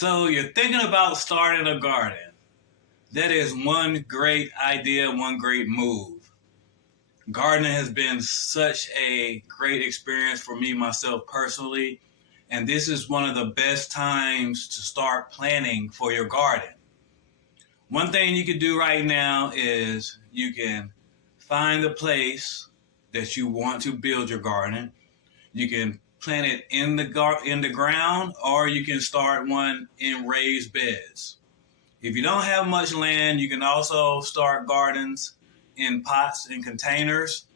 So you're thinking about starting a garden. That is one great idea, one great move. Gardening has been such a great experience for me, myself personally, and this is one of the best times to start planning for your garden. One thing you can do right now is you can find the place that you want to build your garden. You can plant it in the ground, or you can start one in raised beds. If you don't have much land, you can also start gardens in pots and containers,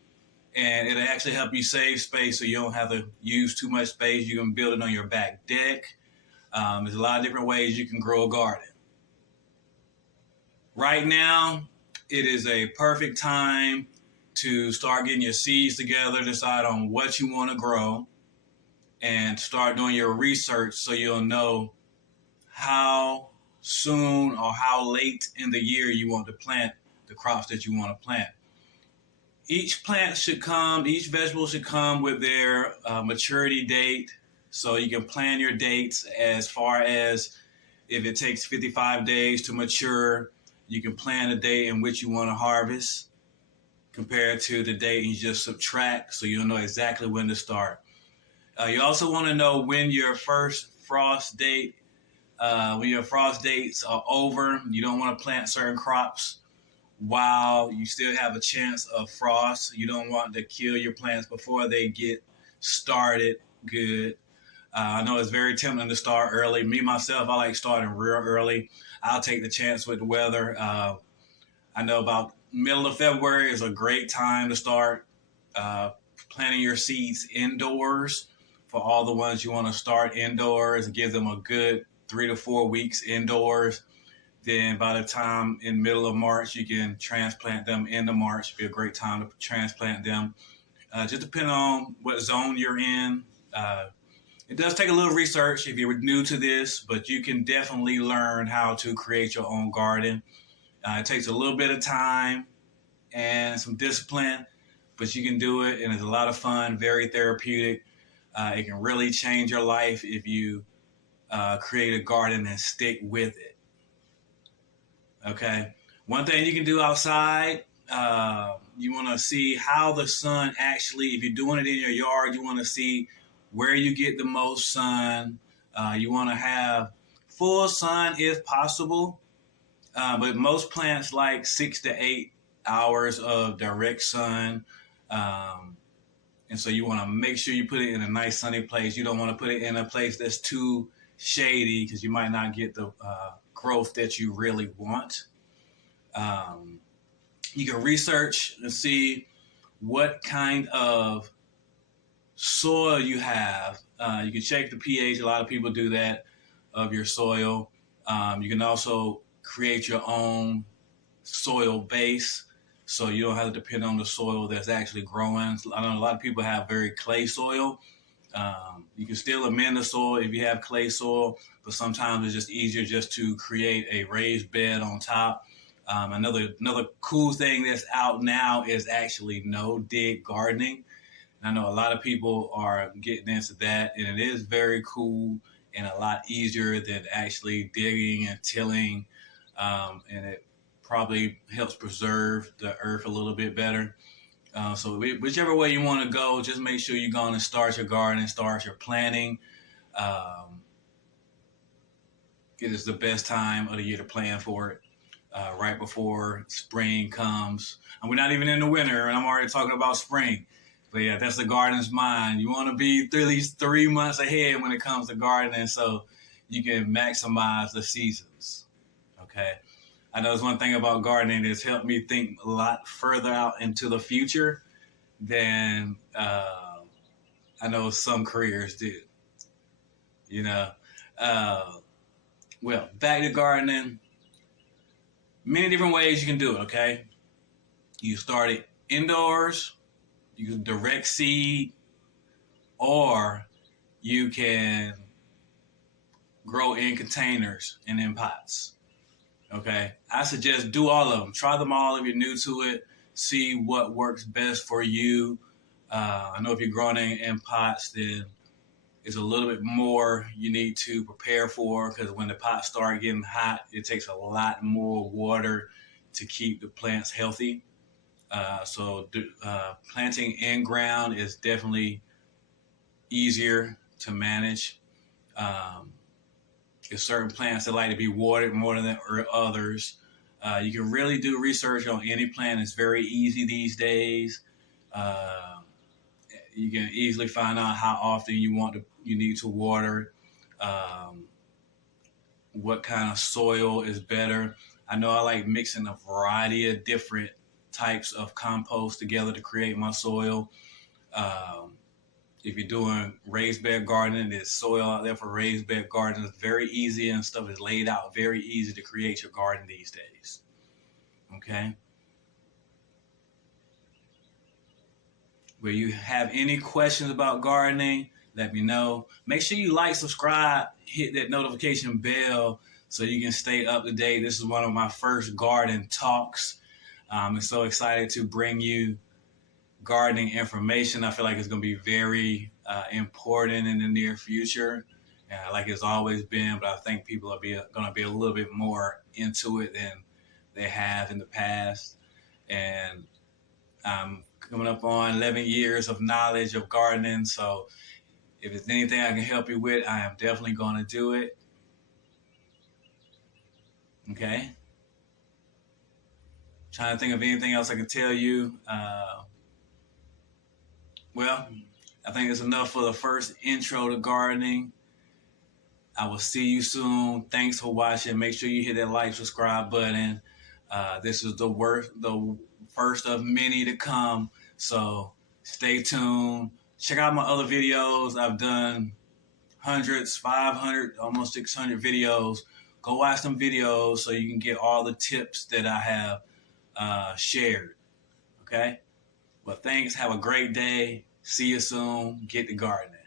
and it'll actually help you save space so you don't have to use too much space. You can build it on your back deck. There's a lot of different ways you can grow a garden. Right now, it is a perfect time to start getting your seeds together, decide on what you want to grow, and start doing your research so you'll know how soon or how late in the year you want to plant the crops that you want to plant. Each vegetable should come with their maturity date, so you can plan your dates as far as if it takes 55 days to mature, you can plan a date in which you want to harvest compared to the date you just subtract, so you'll know exactly when to start. You also want to know when your first frost date, when your frost dates are over. You don't want to plant certain crops while you still have a chance of frost. You don't want to kill your plants before they get started good. I know it's very tempting to start early. Me, myself, I like starting real early. I'll take the chance with the weather. I know about middle of February is a great time to start planting your seeds indoors. For all the ones you want to start indoors, give them a good 3 to 4 weeks indoors. Then by the time in middle of March, you can transplant them into March. It'd be a great time to transplant them. Just depending on what zone you're in. It does take a little research if you're new to this, but you can definitely learn how to create your own garden. It takes a little bit of time and some discipline, but you can do it, and it's a lot of fun, very therapeutic. It can really change your life if you create a garden and stick with it. Okay. One thing you can do outside, you want to see how the sun actually, if you're doing it in your yard, you want to see where you get the most sun. You want to have full sun if possible, but most plants like 6 to 8 hours of direct sun. And so you want to make sure you put it in a nice sunny place. You don't want to put it in a place that's too shady because you might not get the growth that you really want. You can research and see what kind of soil you have. You can check the pH. A lot of people do that of your soil. You can also create your own soil base, so you don't have to depend on the soil that's actually growing. I know a lot of people have very clay soil. You can still amend the soil if you have clay soil, but sometimes it's just easier just to create a raised bed on top. Another cool thing that's out now is actually no-dig gardening. And I know a lot of people are getting into that, and it is very cool and a lot easier than actually digging and tilling, and it probably helps preserve the earth a little bit better. So whichever way you want to go, just make sure you're going to start your garden, start your planting. It is the best time of the year to plan for it, right before spring comes. And we're not even in the winter, and I'm already talking about spring. But yeah, that's the garden's mind. You want to be at least 3 months ahead when it comes to gardening so you can maximize the seasons. Okay. I know it's one thing about gardening that's helped me think a lot further out into the future than I know some careers do. You know, well, back to gardening. Many different ways you can do it. Okay, you start it indoors. You can direct seed, or you can grow in containers and in pots. Okay, I suggest do all of them. Try them all if you're new to it. See what works best for you. I know if you're growing in pots, then is a little bit more you need to prepare for, because when the pots start getting hot, it takes a lot more water to keep the plants healthy. So planting in ground is definitely easier to manage. There's certain plants that like to be watered more than others. You can really do research on any plant. It's very easy these days. You can easily find out how often you need to water, what kind of soil is better. I know I like mixing a variety of different types of compost together to create my soil. If you're doing raised bed gardening, there's soil out there for raised bed gardening. It's very easy, and stuff is laid out very easy to create your garden these days. Okay. Where you have any questions about gardening, let me know. Make sure you like, subscribe, hit that notification bell so you can stay up to date. This is one of my first garden talks. I'm so excited to bring you gardening information. I feel like it's going to be very important in the near future, like it's always been, but I think people are going to be a little bit more into it than they have in the past. And I'm coming up on 11 years of knowledge of gardening, so if there's anything I can help you with, I am definitely going to do it. Okay? Trying to think of anything else I can tell you. Well, I think it's enough for the first intro to gardening. I will see you soon. Thanks for watching. Make sure you hit that like, subscribe button. This is the first of many to come. So stay tuned. Check out my other videos. I've done hundreds, 500, almost 600 videos. Go watch them videos so you can get all the tips that I have shared. Okay? Well, thanks. Have a great day. See you soon. Get to gardening.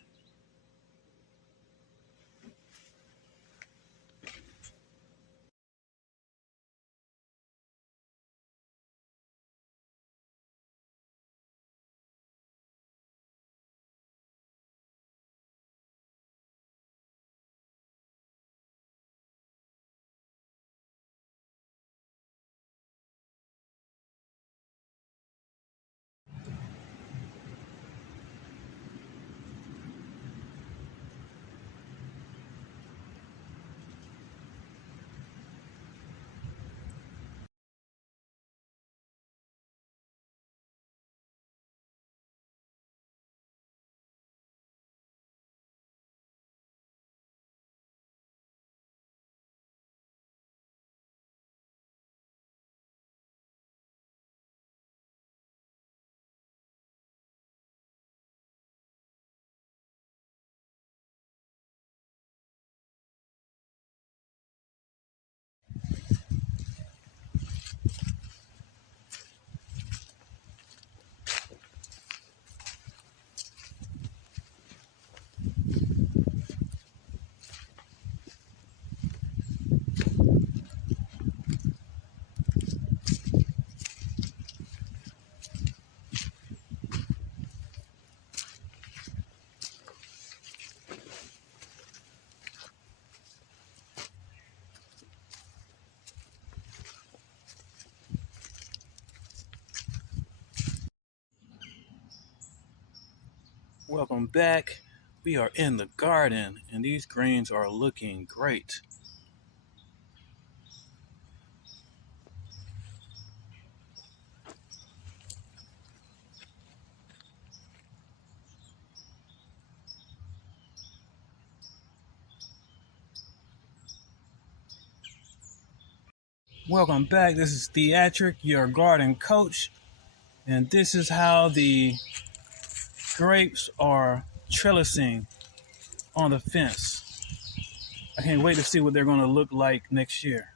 Welcome back. We are in the garden, and these greens are looking great. Welcome back. This is Theatric, your garden coach, and this is how the grapes are trellising on the fence. I can't wait to see what they're going to look like next year.